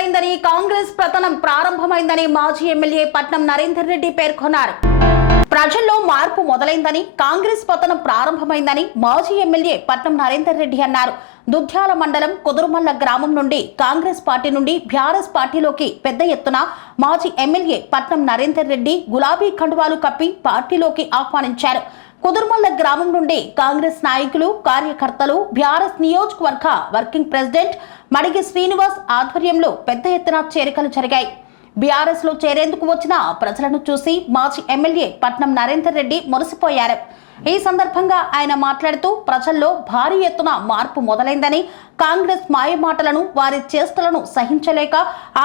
మొదలైందని కాంగ్రెస్ పతనం ప్రారంభమైందని మాజీ ఎమ్మెల్యే పట్నం నరేందర్ రెడ్డి పేర్కొన్నారు. ప్రజల్లో మార్పు మొదలైందని కాంగ్రెస్ పతనం ప్రారంభమైందని మాజీ ఎమ్మెల్యే పట్నం నరేందర్ రెడ్డి అన్నారు. దుద్యాల మండలం కుదురుమల్ల గ్రామం నుండి కాంగ్రెస్ పార్టీ నుండి బీఆర్ఎస్ పార్టీలోకి పెద్ద ఎత్తున మాజీ ఎమ్మెల్యే పట్నం నరేందర్ రెడ్డి గులాబీ కండువాలు కప్పి పార్టీలోకి ఆహ్వానించారు. కుదురుమల్ల గ్రామం నుండి కాంగ్రెస్ నాయకులు, కార్యకర్తలు, బీఆర్ఎస్ నియోజకవర్గ వర్కింగ్ ప్రెసిడెంట్ మడిగి శ్రీనివాస్ ఆధ్వర్యంలో పెద్ద ఎత్తున చేరికలు జరిగాయి. బీఆర్ఎస్ లో చేరేందుకు వచ్చిన ప్రజలను చూసి మాజీ ఎమ్మెల్యే పట్నం నరేందర్ రెడ్డి మురిసిపోయారు. ఈ సందర్భంగా ఆయన మాట్లాడుతూ ప్రజల్లో భారీ ఎత్తున మార్పు మొదలైందని, కాంగ్రెస్ మాయమాటలను, వారి చేష్టలను సహించలేక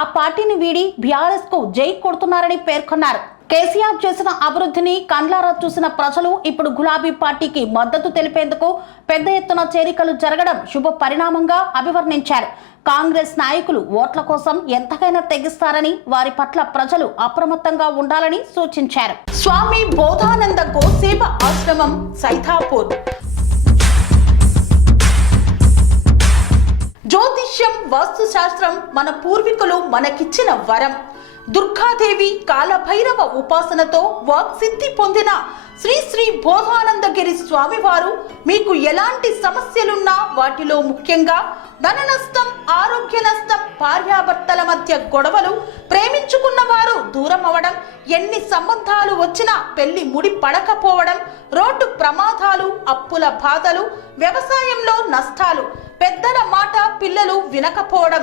ఆ పార్టీని వీడి బీఆర్ఎస్ కు జై కొడుతున్నారని పేర్కొన్నారు. కేసీఆర్ చేసిన అభివృద్ధిని కండ్లారా చూసిన ప్రజలు ఇప్పుడు గులాబీ పార్టీకి మద్దతు తెలిపేందుకు పెద్ద ఎత్తున చేరికలు జరగడం శుభ పరిణామంగా అభివర్ణించారు. కాంగ్రెస్ నాయకులు ఓట్ల కోసం ఎంతకైనా తెగిస్తారని, వారి పట్ల ప్రజలు అప్రమత్తంగా ఉండాలని సూచించారు. స్వామి బోధానంద గోసేవ ఆశ్రమం సైథాపూర్. జ్యోతిష్యం, వాస్తుశాస్త్రం మన పూర్వీకులు మనకిచ్చిన వరం. దుర్గాదేవి, కాలభైరవ ఉపాసనతో వాక్సిద్ధి పొందిన శ్రీ శ్రీ బోధానందగిరి స్వామివారు మీకు ఎలాంటి సమస్యలున్నా, వాటిలో ముఖ్యంగా ధన నష్టం, ఆరోగ్య నష్టం, భార్యాభర్తల మధ్య గొడవలు, ప్రేమించుకున్న వారు దూరం అవడం, ఎన్ని సంబంధాలు వచ్చినా పెళ్లి ముడి పడకపోవడం, రోడ్డు ప్రమాదాలు, అప్పుల బాధలు, వ్యవసాయంలో నష్టాలు, పెద్దల మాట పిల్లలు వినకపోవడం,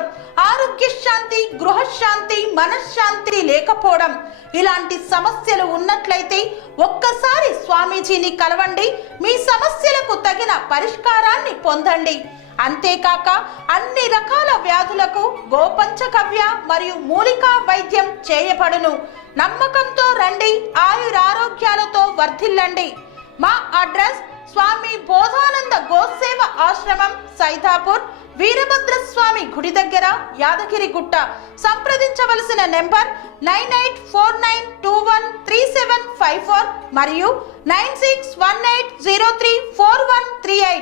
ఆరోగ్య శాంతి, గృహశాంతి, మనశ్శాంతి లేకపోవడం, ఇలాంటి సమస్యలు ఉన్నట్లయితే ఒక్కసారి స్వామీజీని కలవండి. మీ సమస్యలకు తగిన పరిష్కారాన్ని పొందండి. అంతేకాక అన్ని రకాల వ్యాధులకు గోపంచకవ్య మరియు మూలికా వైద్యం చేయబడును. నమ్మకంతో రండి, ఆయురారోగ్యాలతో వర్ధిల్లండి. మా అడ్రస్ స్వామి బోధానంద గోసేవ ఆశ్రమం సైథాపూర్, వీరభద్రస్వామి గుడి దగ్గర, యాదగిరిగుట్ట. సంప్రదించవలసిన నెంబర్ 9849213754 మరియు 9618034138.